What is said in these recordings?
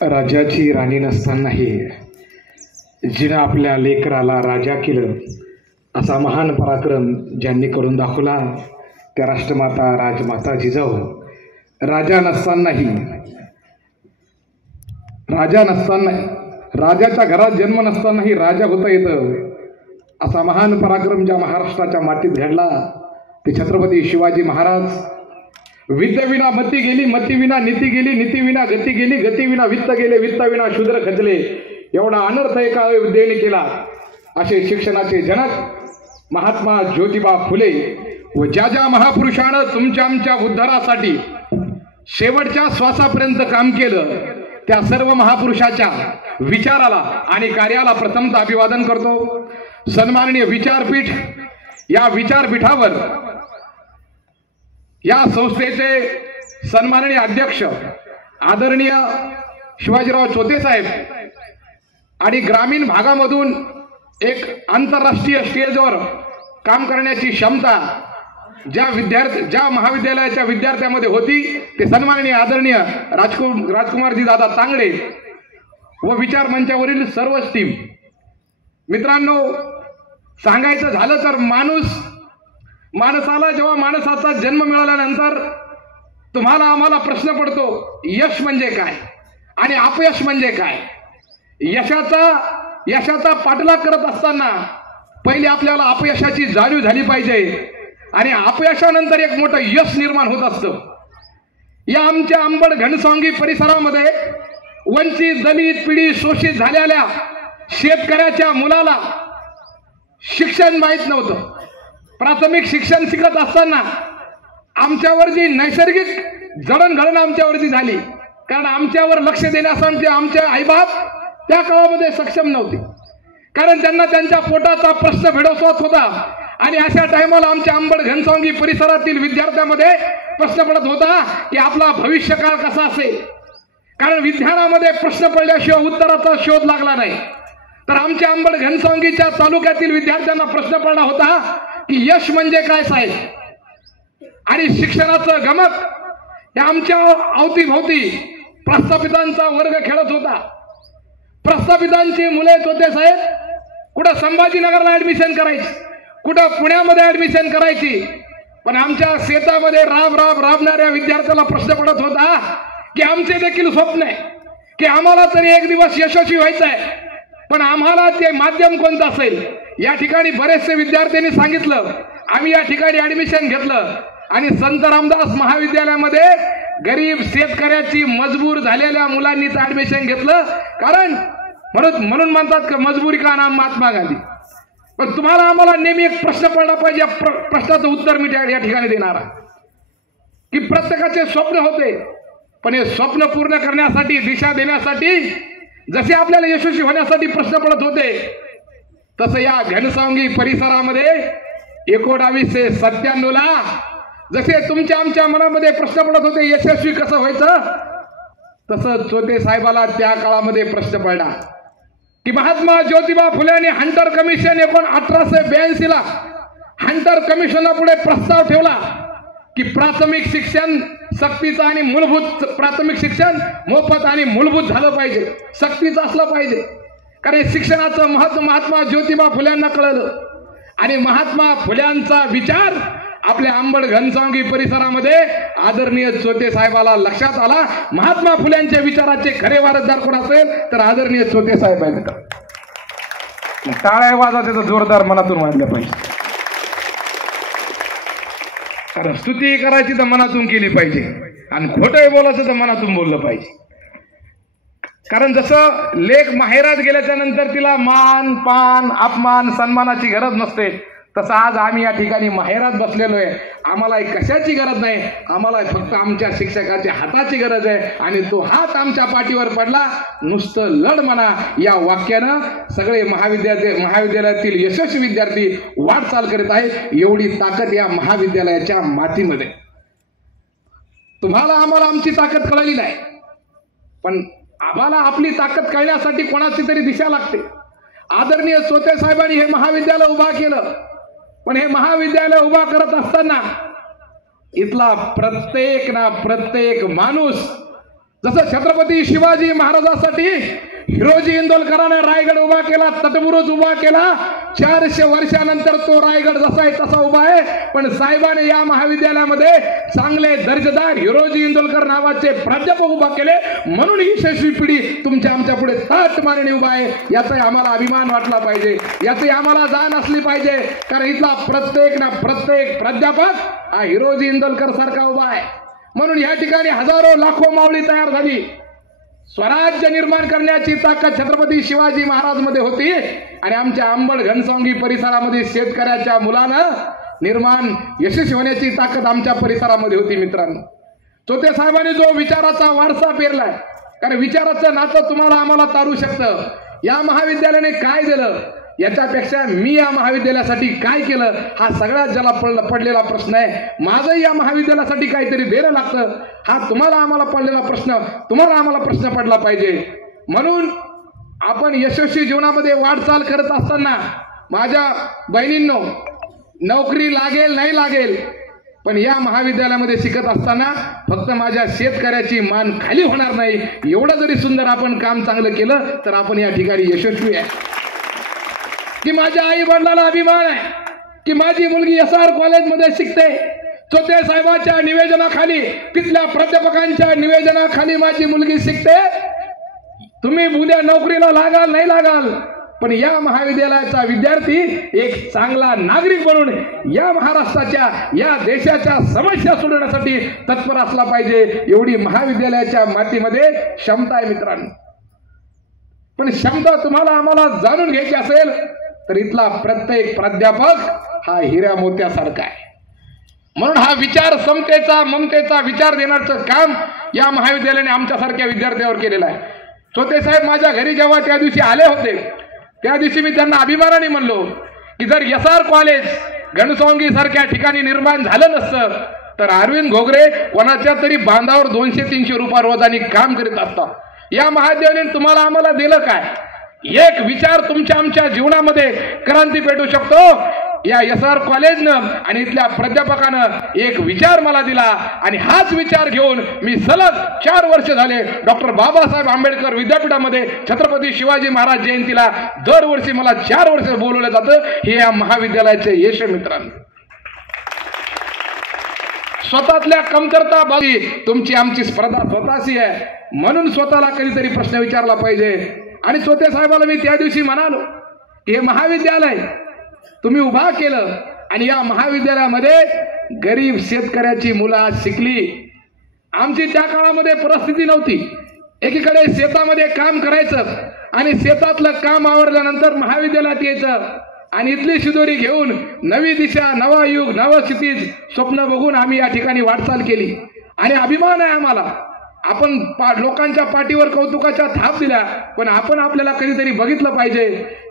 राजाची राणी नसतानाही जिनं आपल्या लेकराला राजा केलं, असा महान पराक्रम ज्यांनी करून दाखवला त्या राष्ट्रमाता राजमाता जिजाऊ. राजा नसतानाही, राजाच्या घरात जन्म नसतानाही राजा होता येतं, असा महान पराक्रम ज्या महाराष्ट्राच्या मातीत घडला ते छत्रपती शिवाजी महाराज. विद्येविना मती गेली, मतीविना नीती गेली, नीतीविना गती गेली, गतीविना वित्त गेले, वित्ताविना शूद्र खचले. एवढा अनर्थ एका विद्येने केला. असे शिक्षणाचे जनक महात्मा ज्योतिबा फुले व ज्या ज्या महापुरुषानं तुमच्या आमच्या उद्धारासाठी शेवटच्या श्वासापर्यंत काम केलं, त्या सर्व महापुरुषाच्या विचाराला आणि कार्याला प्रथमतः अभिवादन करतो. सन्माननीय विचारपीठ, या विचारपीठावर या संस्थेचे सन्माननीय अध्यक्ष आदरणीय शिवाजीराव चोते साहेब आणि ग्रामीण भागामधून एक आंतरराष्ट्रीय स्टेजवर काम करण्याची क्षमता ज्या महाविद्यालयाच्या विद्यार्थ्यांमध्ये होती ते सन्माननीय आदरणीय राजकुमारजी दादा तांगडे व विचार मंचावरील सर्वच टीम. मित्रांनो, सांगायचं झालं तर माणसाला जेव्हा माणसाचा जन्म मिळाल्यानंतर तुम्हाला आम्हाला प्रश्न पडतो, यश म्हणजे काय आणि अपयश म्हणजे काय. यशाचा पाठलाग करत असताना पहिले आपल्याला अपयशाची जाणीव झाली पाहिजे आणि अपयशानंतर एक मोठं यश निर्माण होत असतं. या आमच्या अंबड घनसावंगी परिसरामध्ये वंचित, दलित, पीडित, शोषित झालेल्या शेतकऱ्याच्या मुलाला शिक्षण माहीत नव्हतं. प्राथमिक शिक्षण शिकत असताना आमच्यावर जी नैसर्गिक जडणघडण आमच्यावरती झाली, कारण आमच्यावर लक्ष देण्यासाठी आमचे आईबाप त्या काळामध्ये सक्षम नव्हते, कारण त्यांना त्यांच्या पोटाचा प्रश्न भेडसावत होता. आणि अशा टायमाला आमच्या अंबड घनसावंगी परिसरातील विद्यार्थ्यांमध्ये प्रश्न पडत होता की आपला भविष्यकाळ कसा असेल, कारण विज्ञानामध्ये प्रश्न पडल्याशिवाय उत्तराचा शोध लागला नाही. तर आमच्या अंबड घनसावंगीच्या तालुक्यातील विद्यार्थ्यांना प्रश्न पडला होता की यश म्हणजे काय साहेब. आणि शिक्षणाचं गमक या आमच्या अवतीभोवती प्रस्थापितांचा वर्ग खेळत होता. प्रस्थापितांची मुले होते साहेब, कुठं संभाजीनगरला ऍडमिशन करायची, कुठं पुण्यामध्ये ऍडमिशन करायची, पण आमच्या शेतामध्ये राबणाऱ्या विद्यार्थ्याला प्रश्न पडत होता की आमचे देखील स्वप्न आहे की आम्हाला तरी एक दिवस यशस्वी व्हायचं आहे, पण आम्हाला ते माध्यम कोणतं असेल. या ठिकाणी बरेचसे विद्यार्थ्यांनी सांगितलं आम्ही या ठिकाणी ऍडमिशन घेतलं आणि संत रामदास महाविद्यालयामध्ये गरीब शेतकऱ्याची मजबूर झालेल्या मुलांनी ऍडमिशन घेतलं, कारण म्हणून म्हणतात की मजबुरी का नाम महात्मा गांधी. पण तुम्हाला आम्हाला नेहमी एक प्रश्न पडला पाहिजे, प्रश्नाचं उत्तर मी या ठिकाणी देणार की प्रत्येकाचे स्वप्न होते, पण हे स्वप्न पूर्ण करण्यासाठी, दिशा देण्यासाठी, जसे आपल्याला यशस्वी होण्यासाठी प्रश्न पडत होते, तसं या घनसावंगी परिसरामध्ये 1997ला जसे तुमच्या आमच्या मनामध्ये प्रश्न पडत होते यशस्वी कसं व्हायचं, तसं चोते साहेबाला त्या काळामध्ये प्रश्न पडला की महात्मा ज्योतिबा फुलेंनी हंटर कमिशन 1882ला हंटर कमिशनापुढे प्रस्ताव ठेवला की प्राथमिक शिक्षण सक्तीचं आणि मूलभूत, प्राथमिक शिक्षण मोफत आणि मूलभूत झालं पाहिजे, सक्तीचं असलं पाहिजे. कारण शिक्षणाचं महत्त्व महात्मा ज्योतिबा फुल्यांना कळलं आणि महात्मा फुल्यांचा विचार आपल्या अंबड घनसावंगी परिसरामध्ये आदरणीय चोते साहेबाला लक्षात आला. महात्मा फुल्यांच्या विचाराचे खरे वारसदार कोण असेल तर आदरणीय चोते साहेब आहेत. टाळ्या वाजा त्याचा जोरदार मनातून वाजल्या पाहिजे, कारण स्तुती करायची तर मनातून केली पाहिजे आणि खोटं बोलायचं तर मनातून बोललं पाहिजे. कारण जसं लेक माहेरात गेल्याच्या नंतर तिला मान पान अपमान सन्मानाची गरज नसते, तसं आज आम्ही या ठिकाणी माहेरात बसलेलो आहे. आम्हाला कशाची गरज नाही, आम्हाला फक्त आमच्या शिक्षकाच्या हाताची गरज आहे आणि तो हात आमच्या पाठीवर पडला, नुसतं लढ म्हणा. या वाक्यानं सगळे महाविद्यालयातील यशस्वी विद्यार्थी वाटचाल करीत आहेत. एवढी ताकद या महाविद्यालयाच्या मातीमध्ये. तुम्हाला आम्हाला आमची ताकद कळली नाही, पण आम्हाला आपली ताकद कळण्यासाठी कोणाची तरी दिशा लागते. आदरणीय चोते साहेबांनी हे महाविद्यालय उभा केलं, पण हे महाविद्यालय उभा करत असताना इथला प्रत्येक माणूस जसं छत्रपती शिवाजी महाराजांसाठी हिरोजी इंदोलकरांनी रायगड उभा केला, तटबुरुज उभा केला, 400 वर्षानंतर तो रायगड जसा आहे तसा उभा आहे. पण साहेबांनी या महाविद्यालयामध्ये चांगले दर्जेदार हिरोजी इंदोलकर नावाचे प्राध्यापक उभा केले, म्हणून ही यशस्वी पिढी तुमच्या आमच्या पुढे ताट मारणी उभा आहे. याचाही आम्हाला अभिमान वाटला पाहिजे, याची आम्हाला जाण असली पाहिजे. कारण इथला प्रत्येक प्राध्यापक हा हिरोजी इंदोलकर सारखा उभा आहे. म्हणून या ठिकाणी हजारो लाखो मावळी तयार झाली. स्वराज्य निर्माण करण्याची ताकद छत्रपती शिवाजी महाराज मध्ये होती आणि आमच्या अंबड घनसावंगी परिसरामध्ये शेतकऱ्याच्या मुलानं निर्माण यशस्वी होण्याची ताकद आमच्या परिसरामध्ये होती. मित्रांनो, चोते साहेबांनी जो विचाराचा वारसा पेरलाय, कारण विचाराचं नातं तुम्हाला आम्हाला तारू शकतं. या महाविद्यालयाने काय दिलं याच्यापेक्षा मी या महाविद्यालयासाठी काय केलं हा सगळ्यात ज्याला पडलेला प्रश्न आहे. माझंही या महाविद्यालयासाठी काहीतरी देणं लागतं हा तुम्हाला आम्हाला पडलेला प्रश्न, तुम्हाला आम्हाला प्रश्न पडला पाहिजे. म्हणून आपण यशस्वी जीवनामध्ये वाटचाल करत असताना माझ्या बहिणींनो, नोकरी लागेल नाही लागेल, पण या महाविद्यालयामध्ये शिकत असताना फक्त माझ्या शेतकऱ्याची मान खाली होणार नाही. एवढं जरी सुंदर आपण काम चांगलं केलं तर आपण या ठिकाणी यशस्वी आहे. की माझ्या आई वडिलांना अभिमान आहे की माझी मुलगी SR कॉलेजमध्ये शिकते. चोते साहेबांच्या निवेदनाखाली, तिथल्या प्राध्यापकांच्या निवेदनाखाली माझी मुलगी शिकते. तुम्ही उद्या नोकरीला लागाल नाही लागाल, पण या महाविद्यालयाचा विद्यार्थी एक चांगला नागरिक बनून या महाराष्ट्राच्या, या देशाच्या समस्या सोडवण्यासाठी तत्पर असला पाहिजे. एवढी महाविद्यालयाच्या मातीमध्ये क्षमता आहे मित्रांनो. पण क्षमता तुम्हाला आम्हाला जाणून घ्यायची असेल तर इथला प्रत्येक प्राध्यापक हा हिऱ्या मोत्यासारखा आहे. म्हणून हा विचार समतेचा, ममतेचा विचार देण्याचं काम या महाविद्यालयाने आमच्यासारख्या विद्यार्थ्यांवर केलेलं आहे. चोते साहेब माझ्या घरी जेव्हा त्या दिवशी आले होते, त्या दिवशी मी त्यांना अभिमानाने म्हणलो की जर SR कॉलेज घनसावंगी सारख्या ठिकाणी निर्माण झालं नसतं तर अरविंद घोगरे कोणाच्या तरी बांधावर 200-300 रुपये रोजानी काम करीत असतात. या महाविद्यालयाने तुम्हाला आम्हाला दिलं काय? एक विचार तुमच्या आमच्या जीवनामध्ये क्रांती पेटू शकतो. या SR कॉलेजनं आणि इथल्या प्राध्यापकानं एक विचार मला दिला आणि हाच विचार घेऊन मी सलग 4 वर्ष झाले डॉक्टर बाबासाहेब आंबेडकर विद्यापीठामध्ये छत्रपती शिवाजी महाराज जयंतीला दरवर्षी मला 4 वर्ष बोलवलं जातं. हे या महाविद्यालयाचे यश मित्रांनो. स्वतःतल्या कमतरता बाबी तुमची आमची स्पर्धा स्वतःशी आहे, म्हणून स्वतःला कधीतरी प्रश्न विचारला पाहिजे. आणि चोते साहेबाला मी त्या दिवशी म्हणालो की हे महाविद्यालय तुम्ही उभा केलं आणि या महाविद्यालयामध्ये गरीब शेतकऱ्याची मुलं आज शिकली. आमची त्या काळामध्ये परिस्थिती नव्हती. एकीकडे शेतामध्ये काम करायचं आणि शेतातलं काम आवरल्यानंतर महाविद्यालयात यायचं आणि इथली शिदोरी घेऊन नवी दिशा, नवा युग, नवं क्षितिज स्वप्न बघून आम्ही या ठिकाणी वाटचाल केली. आणि अभिमान आहे आम्हाला. आपण लोकांच्या पाठीवर कौतुकाच्या थाप दिल्या, पण आपण आपल्याला कधीतरी बघितलं पाहिजे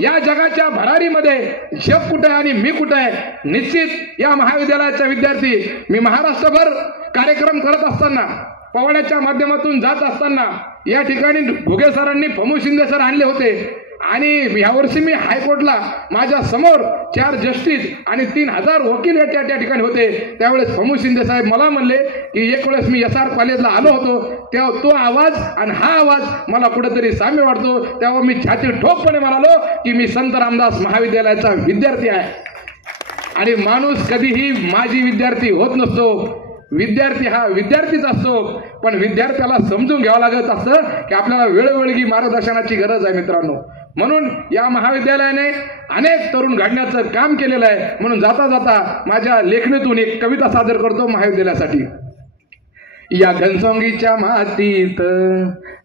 या जगाच्या भरारीमध्ये जग कुठे आहे आणि मी कुठे आहे. निश्चित या महाविद्यालयाचा विद्यार्थी, मी महाराष्ट्रभर कार्यक्रम करत असताना, पवाड्याच्या माध्यमातून जात असताना या ठिकाणी घुगे सरांनी फमू शिंदे सर आणले होते आणि यावर्षी मी हायकोर्टला माझ्या समोर 4 जस्टिस आणि 3000 वकील त्या ठिकाणी होते. त्यावेळेस फमू शिंदे साहेब मला म्हणले की एक वेळेस मी SR कॉलेजला आलो होतो, तेव्हा तो आवाज आणि हा आवाज मला कुठेतरी साम्य वाटतो. तेव्हा मी छाती ठोकपणे म्हणालो की मी संत रामदास महाविद्यालयाचा विद्यार्थी आहे. आणि माणूस कधीही माजी विद्यार्थी होत नसतो. विद्यार्थी हा विद्यार्थीच असतो, पण विद्यार्थ्याला समजून घ्यावं लागत असतं की आपल्याला वेळोवेळी मार्गदर्शनाची गरज आहे मित्रांनो. म्हणून या महाविद्यालयाने अनेक तरुण घडण्याचं काम केलेलं आहे. म्हणून जाता जाता माझ्या लेखणीतून एक कविता सादर करतो महाविद्यालयासाठी. या घनसावंगीच्या मातीत,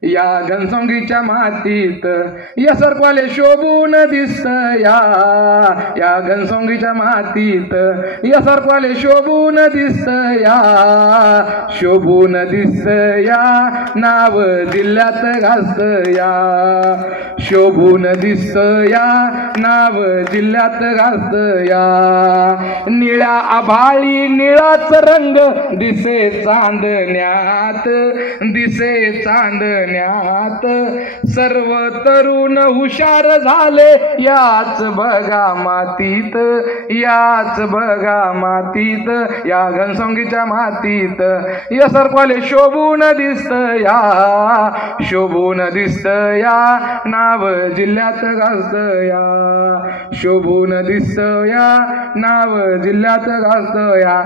या घनसावंगीच्या मातीत SR कॉलेज शोभून दिसत, या घनसावंगीच्या मातीत SR कॉलेज शोभून दिसत, शोभून दिसत या, नाव जिल्ह्यात गाजत या, शोभून दिसत या, नाव जिल्ह्यात गाजत या. निळ्या आभाळी निळाच रंग दिसे चांदणी, चांदण्यात दिसे चांदण्यात सर्व तरुण हुशार झाले याच बघा मातीत याच बघा मातीत या घनसावंगीच्या मातीत या सरकवाले शोभून दिसत या शोभून दिसत या नाव जिल्ह्यात गाजत या शोभून दिसत या नाव जिल्ह्यात गाजत या